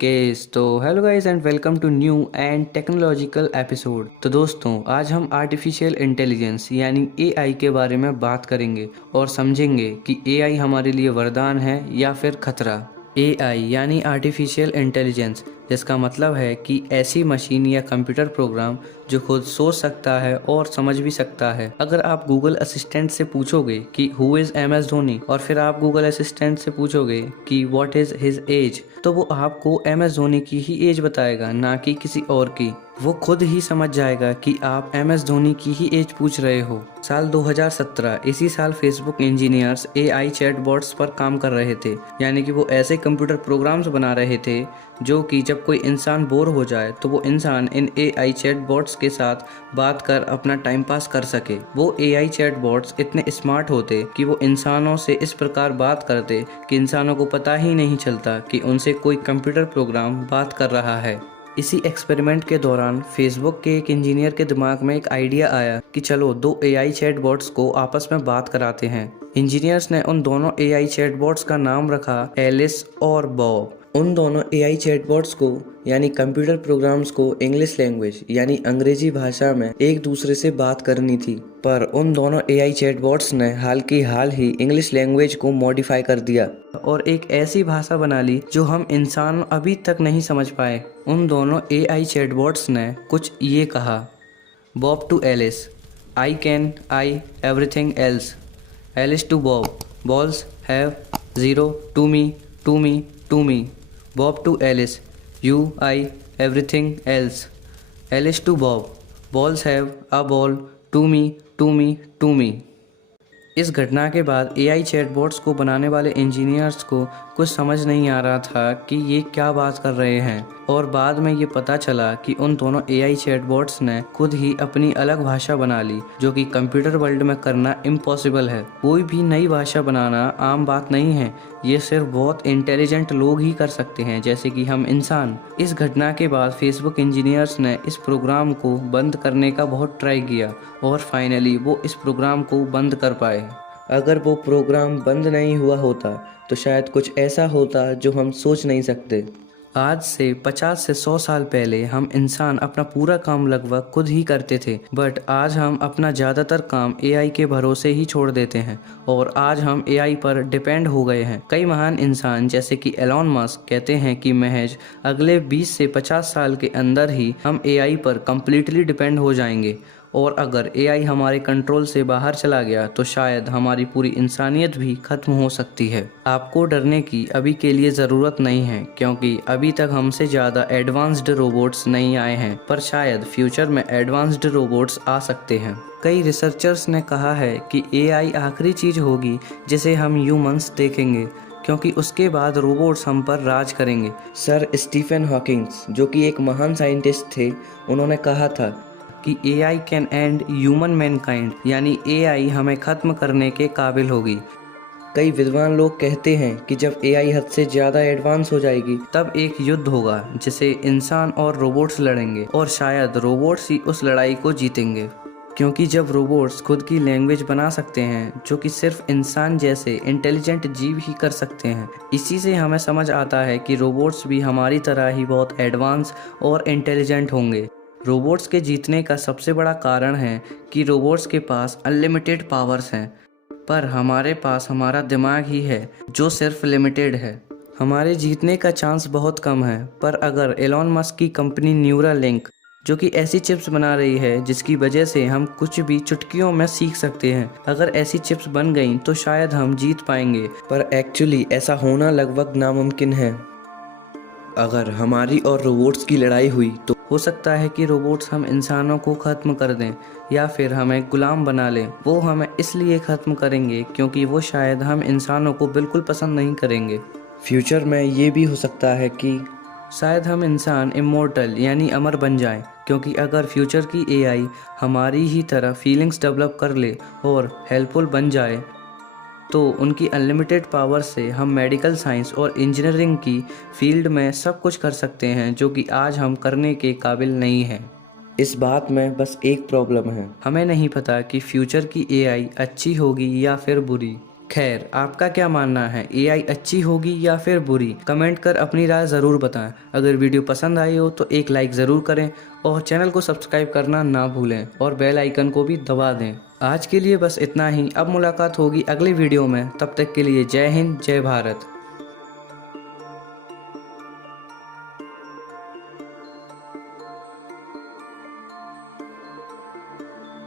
तो hello guys and welcome to new and technological episode. तो दोस्तों, आज हम आर्टिफिशियल इंटेलिजेंस यानी एआई के बारे में बात करेंगे और समझेंगे कि एआई हमारे लिए वरदान है या फिर खतरा। एआई यानी आर्टिफिशियल इंटेलिजेंस, जिसका मतलब है कि ऐसी मशीन या कंप्यूटर प्रोग्राम जो खुद सोच सकता है और समझ भी सकता है। अगर आप गूगल असिस्टेंट से पूछोगे कि who is M S Dhoni और फिर आप गूगल असिस्टेंट से पूछोगे कि व्हाट इज़ हिज एज, तो वो आपको एम एस धोनी की ही एज बताएगा, ना कि किसी और की। वो खुद ही समझ जाएगा कि आप एम एस धोनी की ही एज पूछ रहे हो। साल 2017, इसी साल फेसबुक इंजीनियर्स एआई चैटबॉट्स पर काम कर रहे थे, यानी कि वो ऐसे कंप्यूटर प्रोग्राम्स बना रहे थे जो कि जब कोई इंसान बोर हो जाए तो वो इंसान इन एआई चैटबॉट्स के साथ बात कर अपना टाइम पास कर सके। वो एआई चैटबॉट्स इतने स्मार्ट होते कि वो इंसानों से इस प्रकार बात करते कि इंसानों को पता ही नहीं चलता कि उनसे कोई कंप्यूटर प्रोग्राम बात कर रहा है। इसी एक्सपेरिमेंट के दौरान फेसबुक के एक इंजीनियर के दिमाग में एक आइडिया आया कि चलो दो एआई चैटबॉट्स को आपस में बात कराते हैं। इंजीनियर्स ने उन दोनों एआई चैटबॉट्स का नाम रखा एलिस और बॉब। उन दोनों एआई चैटबॉट्स को यानी कंप्यूटर प्रोग्राम्स को इंग्लिश लैंग्वेज यानी अंग्रेजी भाषा में एक दूसरे से बात करनी थी, पर उन दोनों एआई चैटबॉट्स ने हाल ही इंग्लिश लैंग्वेज को मॉडिफाई कर दिया और एक ऐसी भाषा बना ली जो हम इंसान अभी तक नहीं समझ पाए। उन दोनों एआई चैटबॉट्स ने कुछ ये कहा: Bob to Alice, I can I everything else. Alice to Bob, balls have zero to me to me to me. Bob to Alice, you, I, everything else. Alice to Bob, balls have a ball, to me, to me, to me. इस घटना के बाद AI chatbots को बनाने वाले engineers को कुछ समझ नहीं आ रहा था कि ये क्या बात कर रहे हैं, और बाद में ये पता चला कि उन दोनों एआई चैटबॉट्स ने खुद ही अपनी अलग भाषा बना ली, जो कि कंप्यूटर वर्ल्ड में करना इम्पॉसिबल है। कोई भी नई भाषा बनाना आम बात नहीं है, ये सिर्फ बहुत इंटेलिजेंट लोग ही कर सकते हैं, जैसे कि हम इंसान। इस घटना के बाद फेसबुक इंजीनियर्स ने इस प्रोग्राम को बंद करने का बहुत ट्राई किया और फाइनली वो इस प्रोग्राम को बंद कर पाए। अगर वो प्रोग्राम बंद नहीं हुआ होता तो शायद कुछ ऐसा होता जो हम सोच नहीं सकते। आज से 50 से 100 साल पहले हम इंसान अपना पूरा काम लगभग खुद ही करते थे, बट आज हम अपना ज़्यादातर काम एआई के भरोसे ही छोड़ देते हैं और आज हम एआई पर डिपेंड हो गए हैं। कई महान इंसान जैसे कि एलॉन मस्क कहते हैं कि महज अगले 20 से 50 साल के अंदर ही हम एआई पर कम्प्लीटली डिपेंड हो जाएंगे, और अगर एआई हमारे कंट्रोल से बाहर चला गया तो शायद हमारी पूरी इंसानियत भी खत्म हो सकती है। आपको डरने की अभी के लिए ज़रूरत नहीं है, क्योंकि अभी तक हमसे ज़्यादा एडवांस्ड रोबोट्स नहीं आए हैं, पर शायद फ्यूचर में एडवांस्ड रोबोट्स आ सकते हैं। कई रिसर्चर्स ने कहा है कि एआई आखिरी चीज़ होगी जिसे हम ह्यूमंस देखेंगे, क्योंकि उसके बाद रोबोट्स हम पर राज करेंगे। सर स्टीफन हॉकिंग्स, जो कि एक महान साइंटिस्ट थे, उन्होंने कहा था कि AI can and human Mankind, यानी एआई हमें ख़त्म करने के काबिल होगी। कई विद्वान लोग कहते हैं कि जब एआई हद से ज़्यादा एडवांस हो जाएगी तब एक युद्ध होगा जिसे इंसान और रोबोट्स लड़ेंगे, और शायद रोबोट्स ही उस लड़ाई को जीतेंगे, क्योंकि जब रोबोट्स खुद की लैंग्वेज बना सकते हैं जो कि सिर्फ इंसान जैसे इंटेलिजेंट जीव ही कर सकते हैं, इसी से हमें समझ आता है कि रोबोट्स भी हमारी तरह ही बहुत एडवांस और इंटेलिजेंट होंगे। रोबोट्स के जीतने का सबसे बड़ा कारण है कि रोबोट्स के पास अनलिमिटेड पावर्स हैं, पर हमारे पास हमारा दिमाग ही है जो सिर्फ लिमिटेड है। हमारे जीतने का चांस बहुत कम है, पर अगर एलॉन मस्क की कंपनी न्यूरालिंक, जो कि ऐसी चिप्स बना रही है जिसकी वजह से हम कुछ भी चुटकियों में सीख सकते हैं, अगर ऐसी चिप्स बन गई तो शायद हम जीत पाएंगे, पर एक्चुअली ऐसा होना लगभग नामुमकिन है। अगर हमारी और रोबोट्स की लड़ाई हुई तो हो सकता है कि रोबोट्स हम इंसानों को ख़त्म कर दें या फिर हमें गुलाम बना लें। वो हमें इसलिए ख़त्म करेंगे क्योंकि वो शायद हम इंसानों को बिल्कुल पसंद नहीं करेंगे। फ्यूचर में ये भी हो सकता है कि शायद हम इंसान इमोर्टल यानी अमर बन जाएं, क्योंकि अगर फ्यूचर की एआई हमारी ही तरह फीलिंग्स डेवलप कर ले और हेल्पफुल बन जाए तो उनकी अनलिमिटेड पावर से हम मेडिकल साइंस और इंजीनियरिंग की फील्ड में सब कुछ कर सकते हैं जो कि आज हम करने के काबिल नहीं हैं। इस बात में बस एक प्रॉब्लम है, हमें नहीं पता कि फ्यूचर की एआई अच्छी होगी या फिर बुरी। खैर, आपका क्या मानना है, एआई अच्छी होगी या फिर बुरी? कमेंट कर अपनी राय ज़रूर बताएं। अगर वीडियो पसंद आई हो तो एक लाइक ज़रूर करें और चैनल को सब्सक्राइब करना ना भूलें और बेल आइकन को भी दबा दें। आज के लिए बस इतना ही। अब मुलाकात होगी अगले वीडियो में। तब तक के लिए जय हिंद, जय भारत।